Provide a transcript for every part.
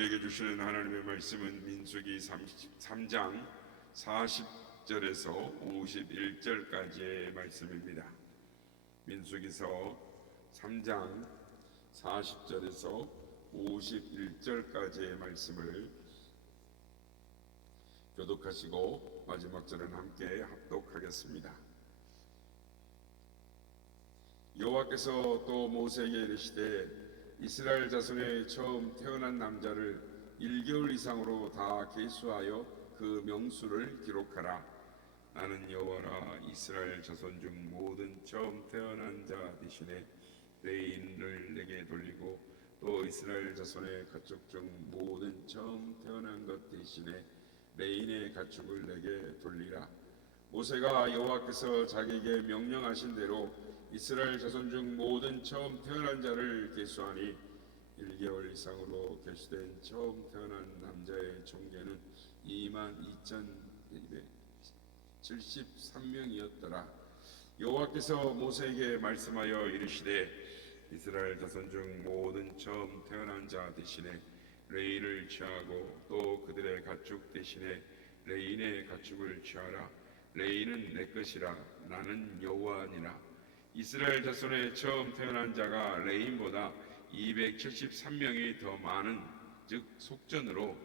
우리에게 주시는 하나님의 말씀은 민수기 33장 40절에서 51절까지의 말씀입니다. 민수기서 3장 40절에서 51절까지의 말씀을 교독하시고 마지막 절은 함께 합독하겠습니다. 여호와께서 또 모세에게 이르시되 이스라엘 자손의 처음 태어난 남자를 1개월 이상으로 다 계수하여 그 명수를 기록하라. 나는 여호와라. 이스라엘 자손 중 모든 처음 태어난 자 대신에 레인을 내게 돌리고 또 이스라엘 자손의 가축 중 모든 처음 태어난 것 대신에 레인의 가축을 내게 돌리라. 모세가 여호와께서 자기에게 명령하신 대로 이스라엘 자손 중 모든 처음 태어난 자를 계수하니 1개월 이상으로 계수된 처음 태어난 남자의 총계는 22,273명이었더라. 여호와께서 모세에게 말씀하여 이르시되 이스라엘 자손 중 모든 처음 태어난 자 대신에 레인을 취하고 또 그들의 가축 대신에 레인의 가축을 취하라. 레인은 내 것이라. 나는 여호와니라. 이스라엘 자손의 처음 태어난 자가 레인보다 273명이 더 많은 즉 속전으로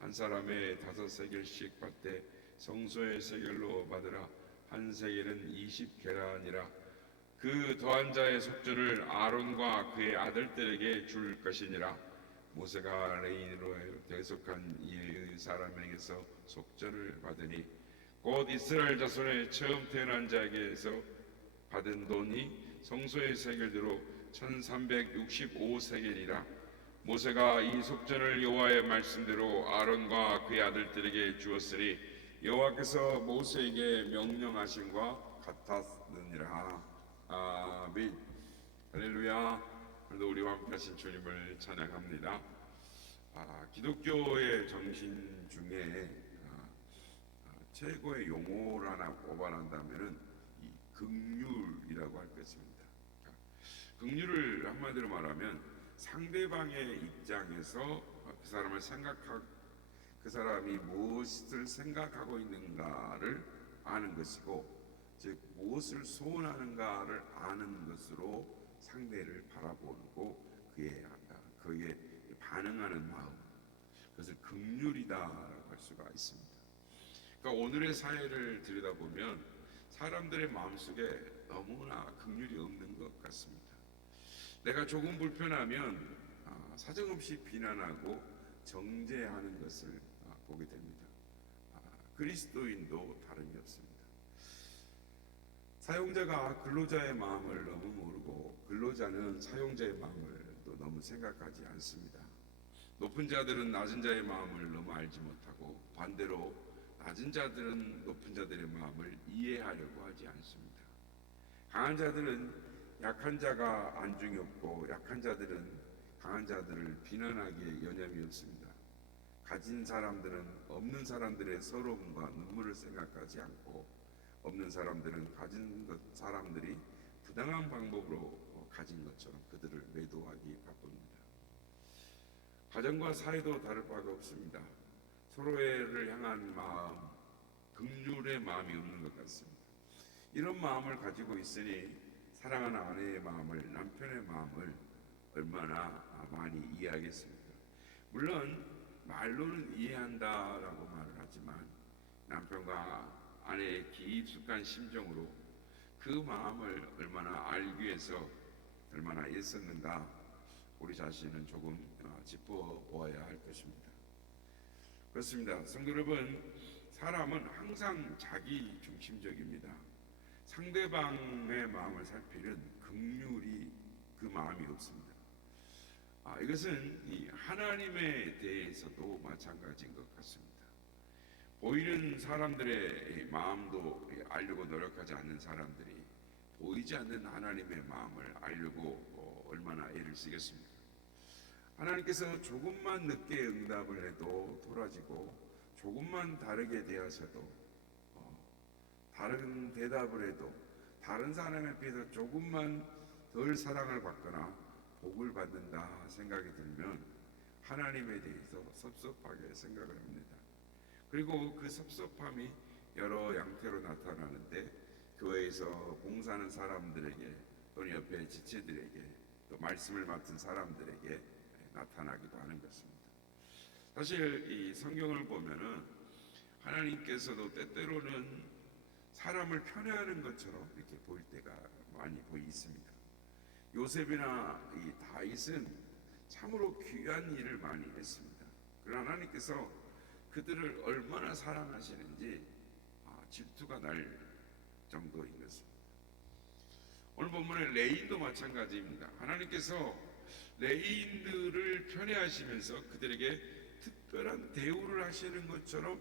한 사람의 5세겔씩 받되 성소의 세겔로 받으라. 한 세겔은 20게라니라. 그 더한 자의 속전을 아론과 그의 아들들에게 줄 것이니라. 모세가 레인으로 대속한 이 사람에게서 속전을 받으니 곧 이스라엘 자손의 처음 태어난 자에게서 받은 돈이 성소의 세겔대로 1365세겔이라. 모세가 이 속전을 여호와의 말씀대로 아론과 그의 아들들에게 주었으니 여호와께서 모세에게 명령하신과 같았느니라. 아멘. 할렐루야. 오늘도 우리와 함께 하신 주님을 찬양합니다. 기독교의 정신 중에 최고의 용어를 하나 뽑아낸다면은 긍휼이라고 할 것입니다. 긍휼을 한마디로 말하면 상대방의 입장에서 그 사람이 무엇을 생각하고 있는가를 아는 것이고, 즉 무엇을 소원하는가를 아는 것으로 상대를 바라보고 그에 반응하는 마음, 그것을 긍휼이다라고 할 수가 있습니다. 그러니까 오늘의 사회를 들여다보면 사람들의 마음속에 너무나 긍휼이 없는 것 같습니다. 내가 조금 불편하면 사정없이 비난하고 정죄하는 것을 보게 됩니다. 그리스도인도 다름이 없습니다. 사용자가 근로자의 마음을 너무 모르고 근로자는 사용자의 마음을 또 너무 생각하지 않습니다. 높은 자들은 낮은 자의 마음을 너무 알지 못하고 반대로 낮은 자들은 높은 자들의 마음을 이해하려고 하지 않습니다. 강한 자들은 약한 자가 안중이 없고 약한 자들은 강한 자들을 비난하기에 여념이 없습니다. 가진 사람들은 없는 사람들의 서러움과 눈물을 생각하지 않고 없는 사람들은 가진 사람들이 부당한 방법으로 가진 것처럼 그들을 매도하기 바쁩니다. 가정과 사회도 다를 바가 없습니다. 서로를 향한 마음, 긍휼의 마음이 없는 것 같습니다. 이런 마음을 가지고 있으니 사랑하는 아내의 마음을, 남편의 마음을 얼마나 많이 이해하겠습니까? 물론 말로는 이해한다라고 말을 하지만 남편과 아내의 깊숙한 심정으로 그 마음을 얼마나 알기 위해서 얼마나 애썼는가, 우리 자신은 조금 짚어보아야 할 것입니다. 그렇습니다. 성도 여러분, 사람은 항상 자기 중심적입니다. 상대방의 마음을 살피는 긍휼이 그 마음이 없습니다. 이것은 이 하나님에 대해서도 마찬가지인 것 같습니다. 보이는 사람들의 마음도 알려고 노력하지 않는 사람들이 보이지 않는 하나님의 마음을 알려고 얼마나 애를 쓰겠습니까? 하나님께서 조금만 늦게 응답을 해도 돌아지고 조금만 다르게 대하셔도 다른 대답을 해도 다른 사람에 비해서 조금만 덜 사랑을 받거나 복을 받는다 생각이 들면 하나님에 대해서 섭섭하게 생각을 합니다. 그리고 그 섭섭함이 여러 양태로 나타나는데 교회에서 봉사하는 사람들에게 또는 옆에 지체들에게 또 말씀을 맡은 사람들에게 나타나기도 하는 것입니다. 사실 이 성경을 보면은 하나님께서도 때때로는 사람을 편애하는 것처럼 이렇게 보일 때가 많이 있습니다. 요셉이나 이 다윗은 참으로 귀한 일을 많이 했습니다. 그러나 하나님께서 그들을 얼마나 사랑하시는지 질투가 날 정도인 것입니다. 오늘 본문의 레인도 마찬가지입니다. 하나님께서 레인들을 편애하시면서 그들에게 특별한 대우를 하시는 것처럼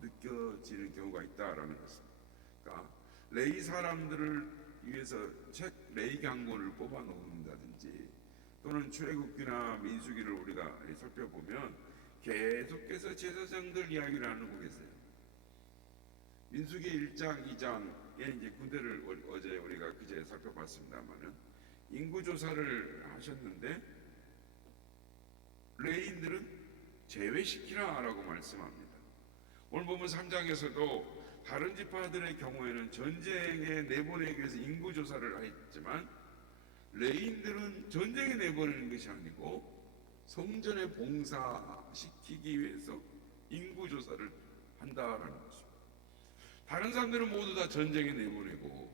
느껴지는 경우가 있다라는 것입니다. 그러니까 레위 사람들을 위해서 책 레위 강권을 뽑아 놓는다든지 또는 출애굽기나 민수기를 우리가 살펴보면 계속해서 제사장들 이야기를 나누고 계세요. 민수기 1장, 2장에 이제 군대를 어제 우리가 그제 살펴봤습니다만은 인구조사를 하셨는데 레위인들은 제외시키라라고 말씀합니다. 오늘 보면 3장에서도 다른 지파들의 경우에는 전쟁에 내보내기 위해서 인구조사를 했지만 레위인들은 전쟁에 내보내는 것이 아니고 성전에 봉사시키기 위해서 인구조사를 한다라는 것입니다. 다른 사람들은 모두 다 전쟁에 내보내고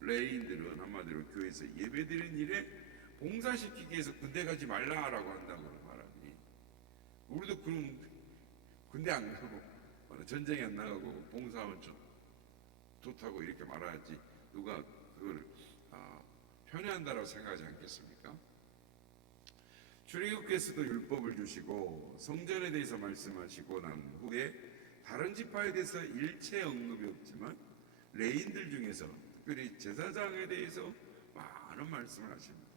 레위인들은 한마디로 교회에서 예배드리는 일에 봉사시키기 위해서 군대 가지 말라라고 한다고 말하니 우리도 그럼 군대 안 가고 전쟁에 안 나가고 봉사하면 좀 좋다고 이렇게 말하지 누가 그걸 편애한다라고 생각하지 않겠습니까? 출애굽께서도 율법을 주시고 성전에 대해서 말씀하시고 난 후에 다른 지파에 대해서 일체 언급이 없지만 레인들 중에서 특별히 제사장에 대해서 많은 말씀을 하십니다.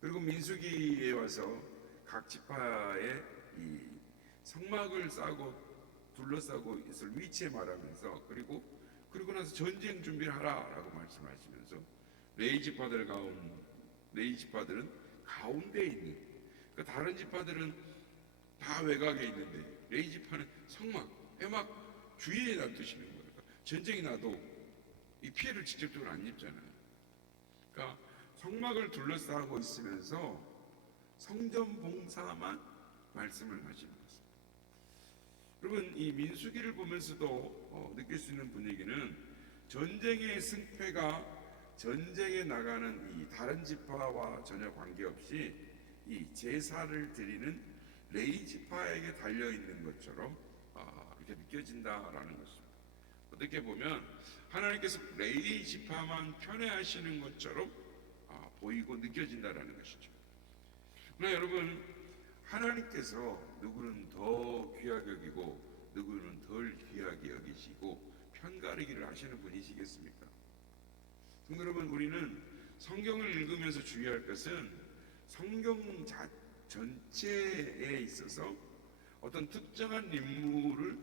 그리고 민수기에 와서 각 지파의 이 성막을 쌓고 둘러싸고 있을 위치에 말하면서 그리고 나서 전쟁 준비를 하라라고 말씀하시면서 레위 지파들은 가운데에 있는 그러니까 다른 지파들은 다 외곽에 있는데 레위 지파는 성막, 회막 주위에 놔두시는 거예요. 그러니까 전쟁이 나도 이 피해를 직접적으로 안 입잖아요. 그러니까 성막을 둘러싸고 있으면서 성전 봉사만 말씀을 하시는 것입니다. 여러분 이 민수기를 보면서도 느낄 수 있는 분위기는 전쟁의 승패가 전쟁에 나가는 이 다른 지파와 전혀 관계없이 이 제사를 드리는 레위 지파에게 달려 있는 것처럼 이렇게 느껴진다라는 것입니다. 어떻게 보면 하나님께서 레위 지파만 편애하시는 것처럼 보이고 느껴진다라는 것이죠. 그러나 여러분 하나님께서 누구는 더 귀하게 여기고 누구는 덜 귀하게 여기시고 편가르기를 하시는 분이시겠습니까? 성도 여러분, 우리는 성경을 읽으면서 주의할 것은 성경 전체에 있어서 어떤 특정한 인물을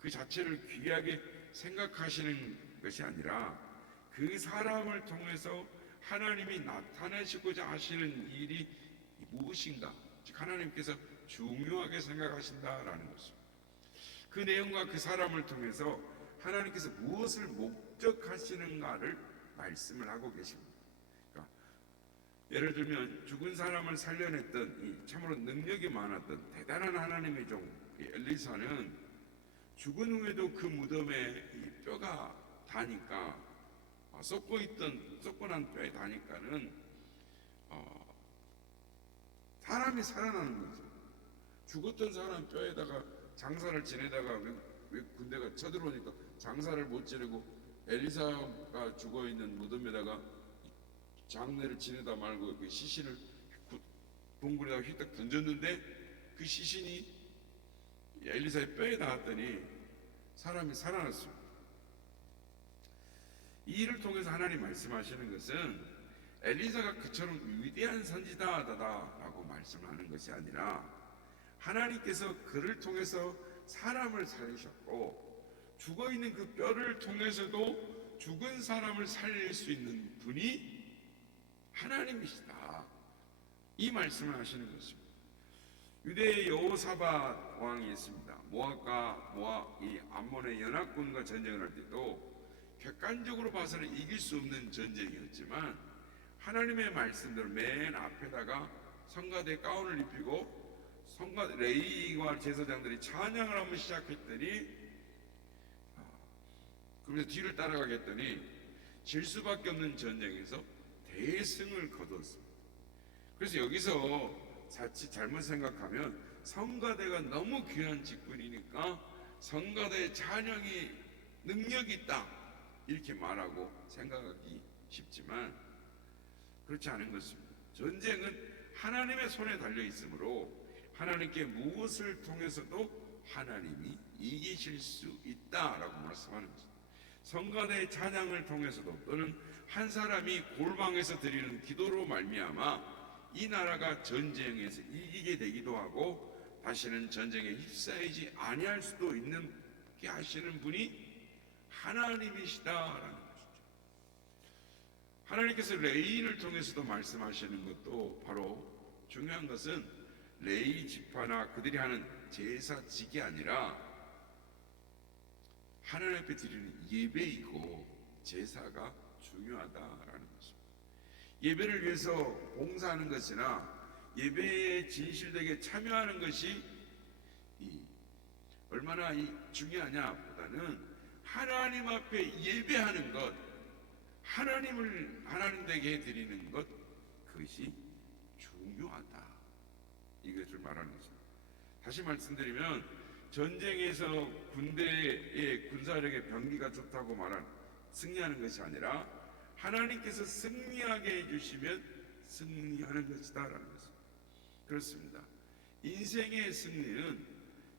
그 자체를 귀하게 생각하시는 것이 아니라 그 사람을 통해서 하나님이 나타내시고자 하시는 일이 무엇인가, 즉 하나님께서 중요하게 생각하신다라는 것입니다. 그 내용과 그 사람을 통해서 하나님께서 무엇을 목적하시는가를 말씀을 하고 계십니다. 그러니까 예를 들면 죽은 사람을 살려냈던 이 참으로 능력이 많았던 대단한 하나님의 종 엘리사는 죽은 후에도 그 무덤에 이 뼈가 닿으니까 썩고 난 뼈에 닿으니까는 사람이 살아나는 거죠. 죽었던 사람 뼈에다가 장사를 지내다가 왜 군대가 쳐들어오니까 장사를 못 지내고 엘리사가 죽어있는 무덤에다가 장례를 지내다 말고 그 시신을 동굴에다가 휘딱 던졌는데 그 시신이 엘리사의 뼈에 닿았더니 사람이 살아났습니다. 이 일을 통해서 하나님 말씀하시는 것은 엘리사가 그처럼 위대한 선지자다라고 말씀하는 것이 아니라 하나님께서 그를 통해서 사람을 살리셨고 죽어있는 그 뼈를 통해서도 죽은 사람을 살릴 수 있는 분이 하나님이시다, 이 말씀을 하시는 것입니다. 유대의 여호사밧 왕이 있습니다. 모압과 이 암몬의 연합군과 전쟁을 할 때도 객관적으로 봐서는 이길 수 없는 전쟁이었지만 하나님의 말씀대로 맨 앞에다가 성가대 가운을 입히고 레이와 제사장들이 찬양을 한번 시작했더니 그러면서 뒤를 따라가겠더니 질 수밖에 없는 전쟁에서 대승을 거뒀습니다. 그래서 여기서 자칫 잘못 생각하면 성가대가 너무 귀한 직분이니까 성가대의 찬양이 능력이 있다 이렇게 말하고 생각하기 쉽지만 그렇지 않은 것입니다. 전쟁은 하나님의 손에 달려 있으므로 하나님께 무엇을 통해서도 하나님이 이기실 수 있다라고 말씀하는 것입니다. 성가대의 찬양을 통해서도 또는 한 사람이 골방에서 드리는 기도로 말미암아 이 나라가 전쟁에서 이기게 되기도 하고 다시는 전쟁에 휩싸이지 아니할 수도 있게 하시는 분이 하나님이시다라는 것이죠. 하나님께서 레위인을 통해서도 말씀하시는 것도 바로 중요한 것은 레위 지파나 그들이 하는 제사직이 아니라 하나님 앞에 드리는 예배이고 제사가 중요하다라는 것입니다. 예배를 위해서 봉사하는 것이나 예배에 진실되게 참여하는 것이 얼마나 중요하냐 보다는 하나님 앞에 예배하는 것, 하나님 되게 드리는 것, 그것이 중요하다 이것을 말하는 것입니다. 다시 말씀드리면 전쟁에서 군대의 군사력의 병기가 좋다고 승리하는 것이 아니라 하나님께서 승리하게 해주시면 승리하는 것이다라는 것입니다. 그렇습니다. 인생의 승리는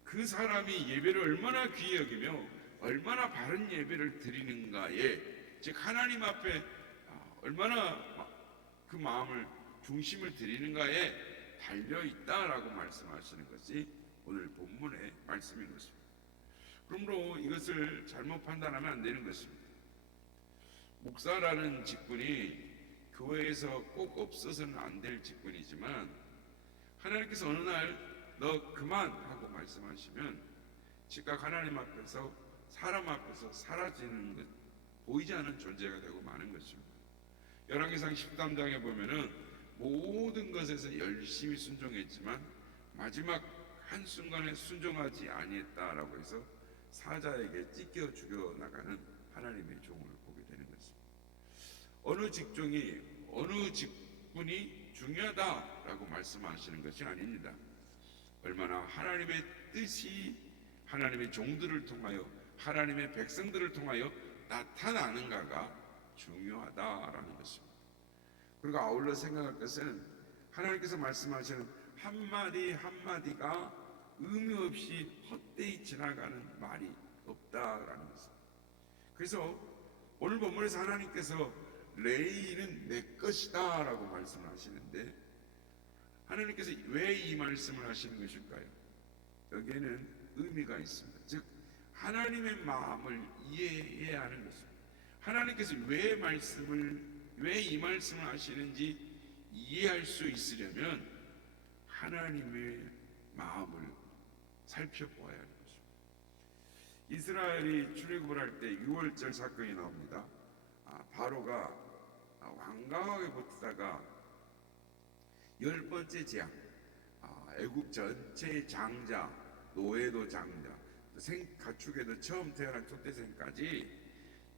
그 사람이 예배를 얼마나 귀히 여기며 얼마나 바른 예배를 드리는가에, 즉 하나님 앞에 얼마나 그 마음을 중심을 드리는가에 달려있다라고 말씀하시는 것이 오늘 본문의 말씀인 것입니다. 그러므로 이것을 잘못 판단하면 안 되는 것입니다. 목사라는 직분이 교회에서 꼭 없어서는 안 될 직분이지만 하나님께서 어느 날 너 그만 하고 말씀하시면 즉각 하나님 앞에서 사람 앞에서 사라지는 것, 보이지 않는 존재가 되고 마는 것입니다. 열왕기상 13장에 보면은 모든 것에서 열심히 순종했지만 마지막 한순간에 순종하지 아니했다라고 해서 사자에게 찢겨 죽여나가는 하나님의 종을 보게 되는 것입니다. 어느 직종이 어느 직분이 중요하다라고 말씀하시는 것이 아닙니다. 얼마나 하나님의 뜻이 하나님의 종들을 통하여 하나님의 백성들을 통하여 나타나는가가 중요하다라는 것입니다. 그리고 아울러 생각할 것은 하나님께서 말씀하시는 한마디 한마디가 의미 없이 헛되이 지나가는 말이 없다라는 것입니다. 그래서 오늘 본문에서 하나님께서 레위인은 내 것이다 라고 말씀하시는데 하나님께서 왜 이 말씀을 하시는 것일까요? 여기에는 의미가 있습니다. 즉 하나님의 마음을 이해해야 하는 것입니다. 하나님께서 왜 이 말씀을 하시는지 이해할 수 있으려면 하나님의 마음을 살펴보아야 하는 것입니다. 이스라엘이 출애굽을 할 때 6월절 사건이 나옵니다. 바로가 완강하게 버티다가 10번째 재앙, 애국 전체의 장자, 노예도 장자, 가축에도 처음 태어난 첫대생까지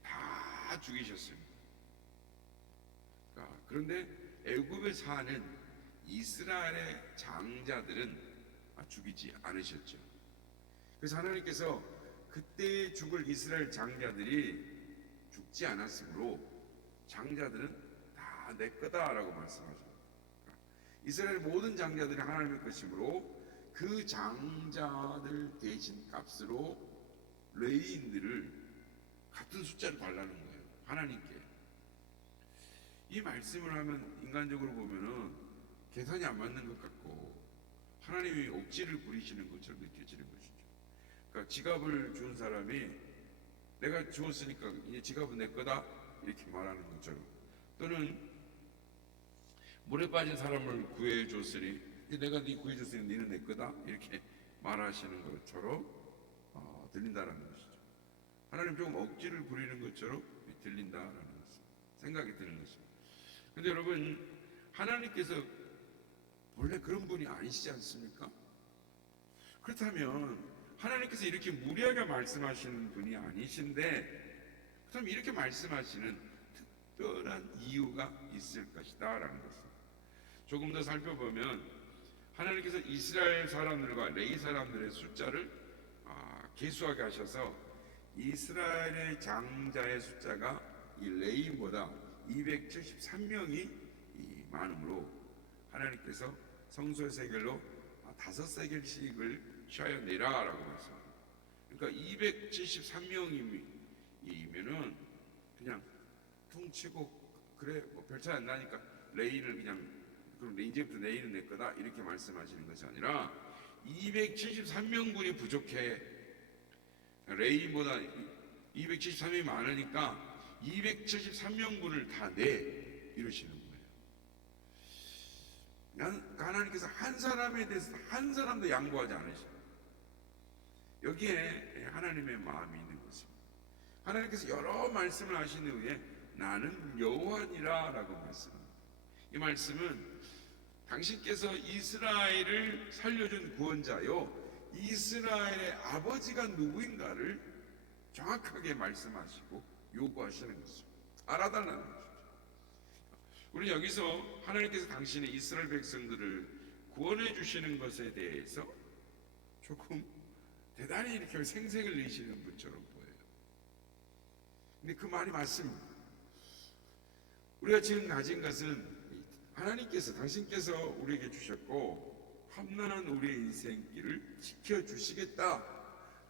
다 죽이셨습니다. 그런데 애굽에 사는 이스라엘의 장자들은 죽이지 않으셨죠. 그래서 하나님께서 그때 죽을 이스라엘 장자들이 죽지 않았으므로 장자들은 다 내 거다라고 말씀하셨습니다. 이스라엘 모든 장자들이 하나님의 것이므로 그 장자들 대신 값으로 레위인들을 같은 숫자를 달라는 거예요. 하나님께. 이 말씀을 하면 인간적으로 보면은 계산이 안 맞는 것 같고 하나님이 억지를 부리시는 것처럼 느껴지는 것이죠. 그러니까 지갑을 준 사람이 내가 주었으니까 이제 지갑은 내 거다 이렇게 말하는 것처럼, 또는 물에 빠진 사람을 구해 줬으니 내가 네 구해줬으니 너는 내 거다 이렇게 말하시는 것처럼 들린다라는 것이죠. 하나님 조금 억지를 부리는 것처럼 들린다라는 것입니다. 생각이 드는 것입니다. 근데 여러분, 하나님께서 원래 그런 분이 아니시지 않습니까? 그렇다면 하나님께서 이렇게 무리하게 말씀하시는 분이 아니신데 그럼 이렇게 말씀하시는 특별한 이유가 있을 것이다 라는 것입니다. 조금 더 살펴보면 하나님께서 이스라엘 사람들과 레위 사람들의 숫자를 계수하게 하셔서 이스라엘의 장자의 숫자가 이 레위보다 273명이 많으므로 하나님께서 성소의 세겔로 5세겔씩을 취하여 내라라고 말씀합니다. 그러니까 273명이면은 그냥 퉁치고 그래 뭐 별 차이 안 나니까 레위를 그냥 그럼 이제부터 레위는 내 거다 이렇게 말씀하시는 것이 아니라 273명분이 부족해. 레위보다 273명이 많으니까 273명분을 다 내 이러시는 거예요. 하나님께서 한 사람에 대해서 한 사람도 양보하지 않으시고 여기에 하나님의 마음이 있는 것입니다. 하나님께서 여러 말씀을 하신 후에 나는 여호와니라 라고 말씀합니다. 이 말씀은 당신께서 이스라엘을 살려준 구원자요 이스라엘의 아버지가 누구인가를 정확하게 말씀하시고 요구하시는 것입니다. 알아달라는 것이죠. 우리 여기서 하나님께서 당신의 이스라엘 백성들을 구원해 주시는 것에 대해서 조금 대단히 이렇게 생색을 내시는 분처럼 보여요. 근데 그 말이 맞습니다. 우리가 지금 가진 것은 하나님께서 당신께서 우리에게 주셨고 험난한 우리의 인생길을 지켜주시겠다.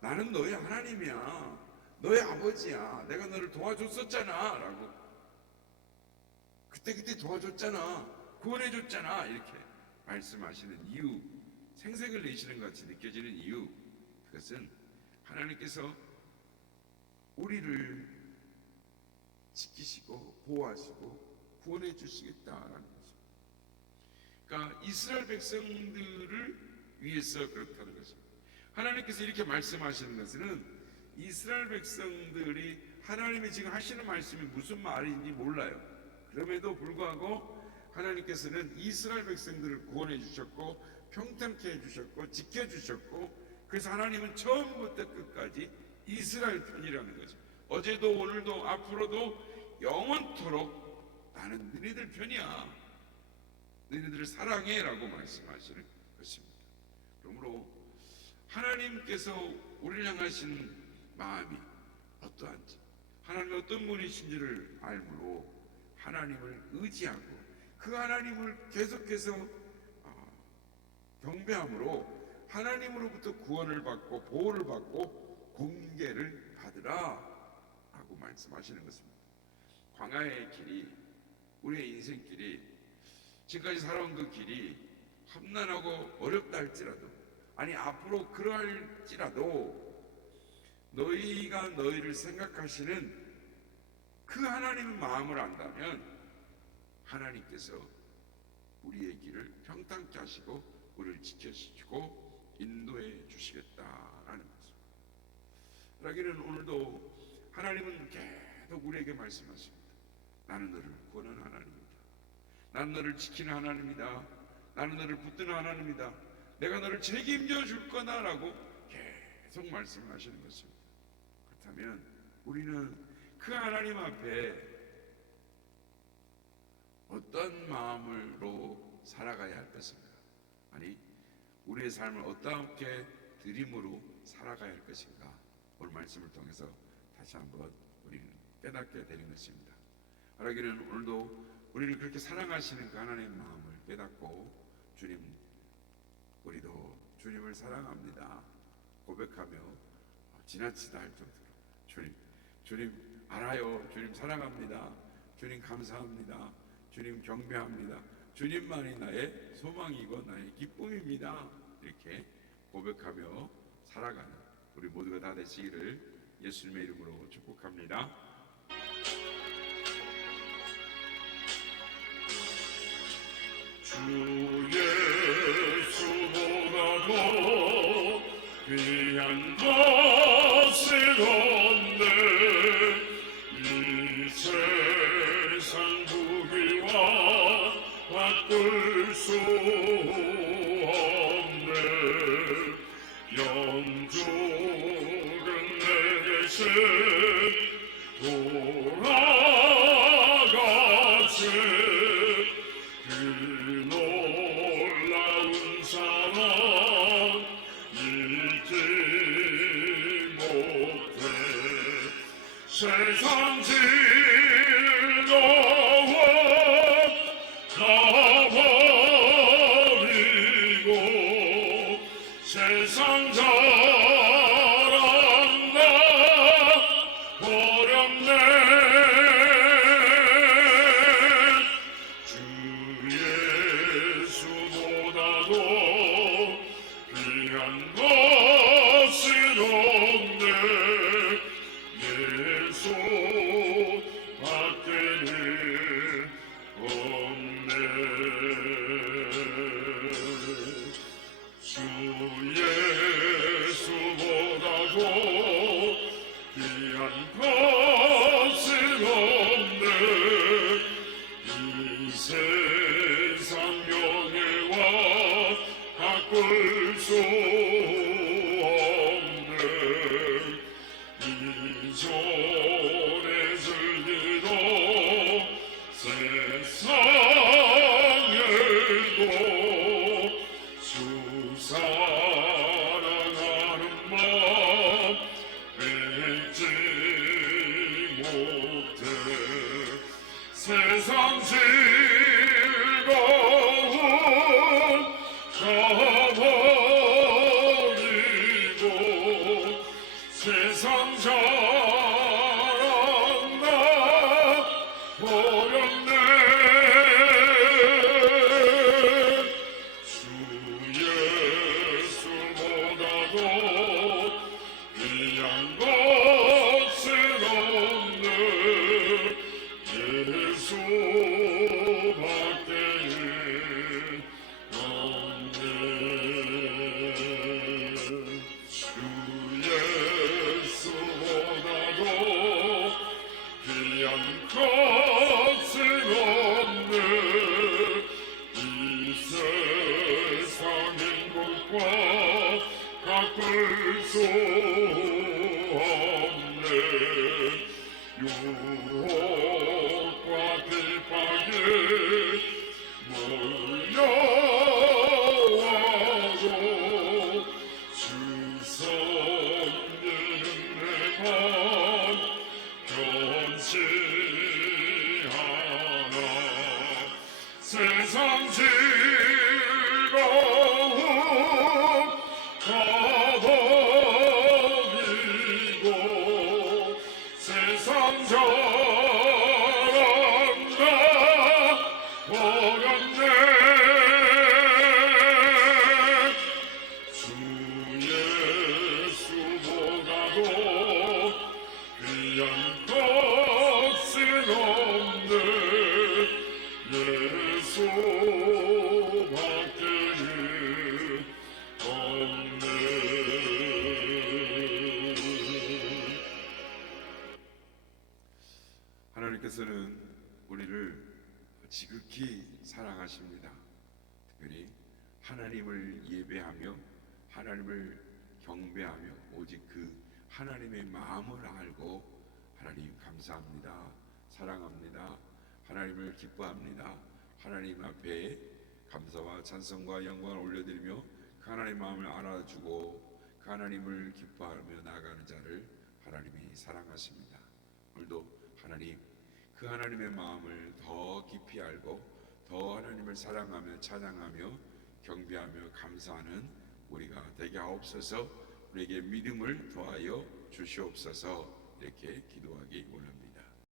나는 너의 하나님이야. 너의 아버지야. 내가 너를 도와줬었잖아 라고 그때 도와줬잖아. 구원해줬잖아. 이렇게 말씀하시는 이유, 생색을 내시는 것 같이 느껴지는 이유, 그것은 하나님께서 우리를 지키시고 보호하시고 구원해 주시겠다라는 거죠. 그러니까 이스라엘 백성들을 위해서 그렇다는 것입니다. 하나님께서 이렇게 말씀하시는 것은 이스라엘 백성들이 하나님이 지금 하시는 말씀이 무슨 말인지 몰라요. 그럼에도 불구하고 하나님께서는 이스라엘 백성들을 구원해 주셨고 평탄케 해주셨고 지켜주셨고 그래서 하나님은 처음부터 끝까지 이스라엘 편이라는 거죠. 어제도 오늘도 앞으로도 영원토록 나는 너희들 편이야. 너희들을 사랑해 라고 말씀하시는 것입니다. 그러므로 하나님께서 우리를 향하신 마음이 어떠한지 하나님이 어떤 분이신지를 알므로 하나님을 의지하고 그 하나님을 계속해서 경배함으로 하나님으로부터 구원을 받고 보호를 받고 공개를 받으라 라고 말씀하시는 것입니다. 광야의 길이 우리의 인생길이 지금까지 살아온 그 길이 험난하고 어렵다 할지라도 아니 앞으로 그럴지라도 너희가 너희를 생각하시는 그 하나님의 마음을 안다면 하나님께서 우리의 길을 평탄케 하시고 우리를 지켜주시고 인도해 주시겠다라는 것입니다. 그러기는 오늘도 하나님은 계속 우리에게 말씀하십니다. 나는 너를 구원하는 하나님이다. 나는 너를 지키는 하나님이다. 나는 너를 붙드는 하나님이다. 내가 너를 책임져 줄 거다라고 계속 말씀하시는 것입니다. 그렇다면 우리는 그 하나님 앞에 어떤 마음으로 살아가야 할 것인가? 아니 우리의 삶을 어떻게 드림으로 살아가야 할 것인가? 오늘 말씀을 통해서 다시 한번 우리는 깨닫게 되는 것입니다. 그러기는 오늘도 우리를 그렇게 사랑하시는 그 하나님의 마음을 깨닫고 주님 우리도 주님을 사랑합니다 고백하며 지나치다 할 정도로 주님 알아요. 주님 사랑합니다. 주님 감사합니다. 주님 경배합니다. 주님만이 나의 소망이고 나의 기쁨입니다. 이렇게 고백하며 살아가는 우리 모두가 다 되시기를 예수님의 이름으로 축복합니다. 주의 귀한 것은 없네. 이 세상 부귀와 바꿀 수 없네. 영주는 내게서 돌아가세. 그 놀라운 사랑 잊지 못해. 세상 즐거움 가버리고 세상 자랑 나 버렸네. 주 예수보다도 귀한 것은 없네. 예수 밖에는 없네. 주 예수보다도 귀한 것은 없네. 이 세상 명예와 바꿀 수 없네. 이전에 즐기던 세상을도 주 사랑하는 마음 잊지 못해. 세상 즐거움 가버리고 세상 자랑 나 버렸네. 주 예수보다도 귀한 것은 없네. 예수 밖에는 없네. 주 예수보다도 귀한 것은 없네. 이 세상 행복과 바꿀 수 없네. 유혹과 비방에 몰려와도 주 섬기는 내 맘 변치 않아. 세상 즐거움 가버리고 세상 자랑 다 버렸네. 주 예수보다도 귀한 것은 없네. 예수 밖에는 없네. 하나님께서는 우리를 지극히 사랑하십니다. 특별히 하나님을 예배하며 하나님을 경배하며 오직 그 하나님의 마음을 알고 하나님 감사합니다, 사랑합니다, 하나님을 기뻐합니다, 하나님 앞에 감사와 찬송과 영광을 올려드리며 그 하나님의 마음을 알아주고 그 하나님을 기뻐하며 나아가는 자를 하나님이 사랑하십니다. 오늘도 하나님, 그 하나님의 마음을 더 깊이 알고 더 하나님을 사랑하며 찬양하며 경배하며 감사하는 우리가 되게 하옵소서. 우리에게 믿음을 더하여 주시옵소서. 이렇게 기도하기 원합니다.